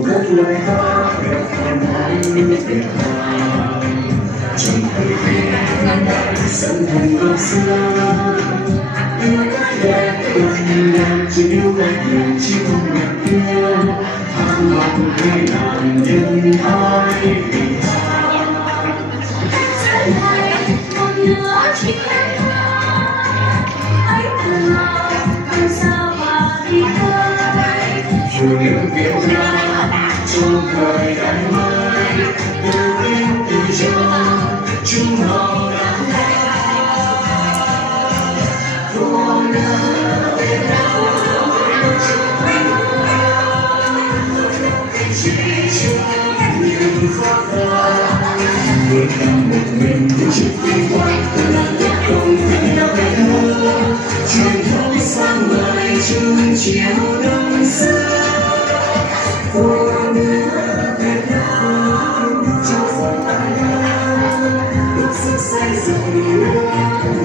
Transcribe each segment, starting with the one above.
màu cất lời hát đẹp hồn hồn Việt Nam trong thời kỳ hiện đại sẵn thành công xưa yêu cái đẹp gần đẹp chỉ yêu cái đẹp chỉ không đẹp kia tham vọng hay làm nhân ai vì sẽ lại một lửa chỉ hãy thầm lòng sao mà đi tới phụ nữ Việt Nam trong thời đại mới từ yêu từ trong chúng họ đã phụ nữ Việt Nam chỉ chung nhiều khó khăn vượt năm một mình cũng chỉ vinh quang là tất công vì nhau về hơn truyền thống sang người chung chiều đông xưa phụ nữ Việt Nam trong giấc mơ ước sức xây dựng nước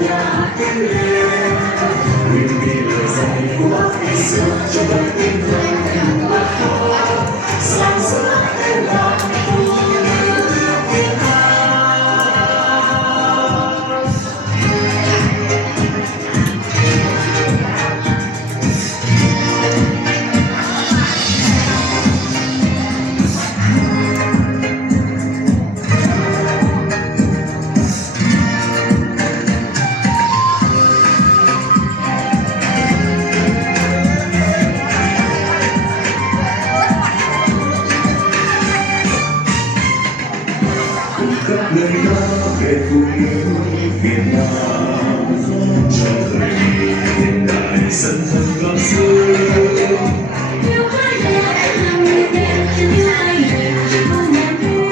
nhà tiếng lên nguyện vì lời dạy của bác ngày xưa cho đời tinh thần thành bác hồ sáng giữa em là phụ nữ Việt Nam. Các lời ca về phụ nữ Việt Nam trong thời kỳ hiện đại sân thân góc xưa yêu cái đẹp làm người đẹp chứ yêu ai đẹp chỉ không đẹp yêu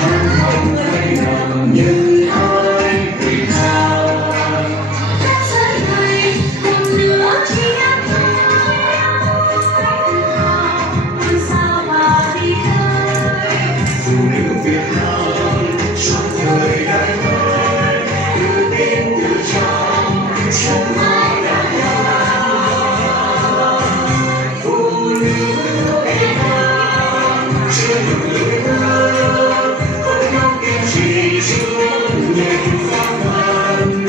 tham vọng hay làm nhân ai vì thao đất dẫn này một lửa chỉ hãy thầm sao mà đi tới phụ nữ Việt Nam trong thời đại mới tự tin từ trong chúng mãi đã phụ nữ Việt Nam chưa đủ lối bước vẫn không kiên trì chung những khó khăn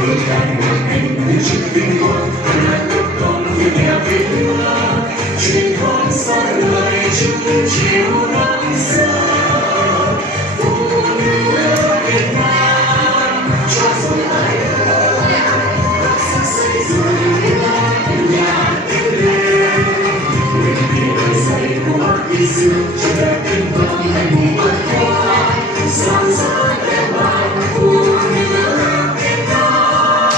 vượt cạn một mình như chiếc vinh quang là tất công vì nhà Việt Nam truyền thống sáng người chung chiều đông xưa phụ nữ Việt Nam cho dòng ai ước sức xây dựng nước nhà tiếng lên nguyện vì lời dạy của bác khi xưa cho đẹp tinh thần thành một hoa sáng rỡ đẹp bạn phụ nữ Việt Nam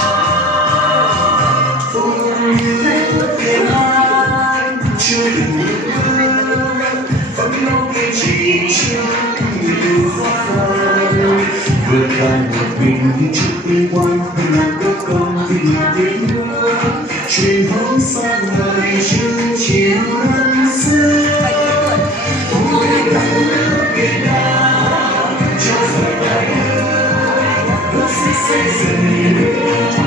phụ nữ Việt Nam chưa từng vẫn lâu kiên trì trước nhiều khó khăn vượt qua một mình như chiếc vinh quang là tất công vì nhà Việt Nam truyền thống sang người chung chiều đông xưa phụ nữ Việt Nam cho thời đại ước sức xây dựng nước